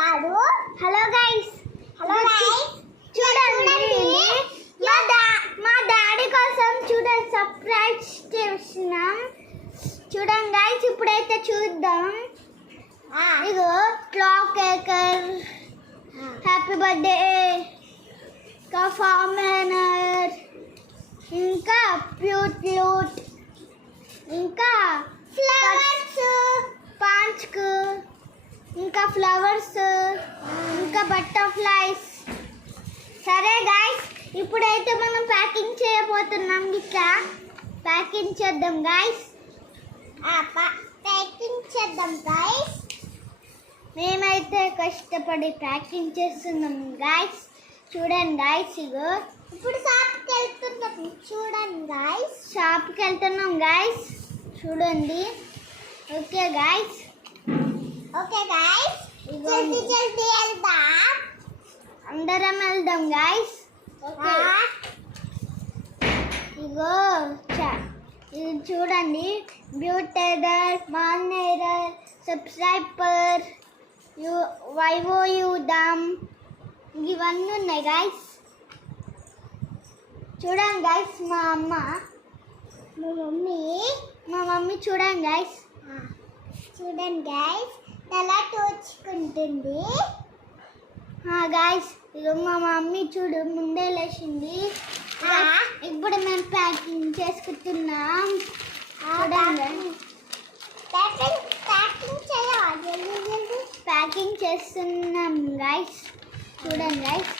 కాదు. Hello guys చూడండి మా డాడీ కోసం చూడండి సర్ప్రైజ్ చేస్తున్నాం. చూడండి గైస్, ఇప్పుడైతే చూద్దాం. ఇగో క్లాక్ కేకర్, హ్యాపీ బర్త్డే, ఇంకా ఫార్మర్, ఇంకా ప్యూట్ లూట్, ఇంకా ఫ్లవర్స్, పాంచ్కు, ఇంకా ఫ్లవర్స్, ఇంకా బటర్ఫ్లైస్. సరే గైస్, ఇప్పుడైతే మనం ప్యాకింగ్ చేయబోతున్నాం. ఇట్లా ప్యాకింగ్ చేద్దాం గైస్. ప్యాకింగ్ చేద్దాం గైస్. మేమైతే కష్టపడి ప్యాకింగ్ చేస్తున్నాం గైస్. చూడండి గైస్, ఇగో ఇప్పుడు షాప్కి వెళ్తున్నాం. చూడండి గైస్, షాప్కి వెళ్తున్నాం గైస్. చూడండి. ఓకే గైస్, జల్దీ వెళ్దాం. అందరం వెళ్దాం గైస్. ఇగో ఇది చూడండి, బ్యూటెడర్, మానేరర్, సబ్స్క్రైబర్, వైవోయుదమ్, ఇవన్నీ ఉన్నాయి గైస్. చూడండి గైస్, మా మమ్మీ చూడండి గైస్. చూడండి గైస్, తల తోచుకుంటుంది గైస్. ఇగో మా మమ్మీ చూడు ముందే లేచింది. ఇప్పుడు మేము ప్యాకింగ్ చేసుకుంటున్నాం. ప్యాకింగ్ చేస్తున్నాం గైస్. చూడండి గైస్.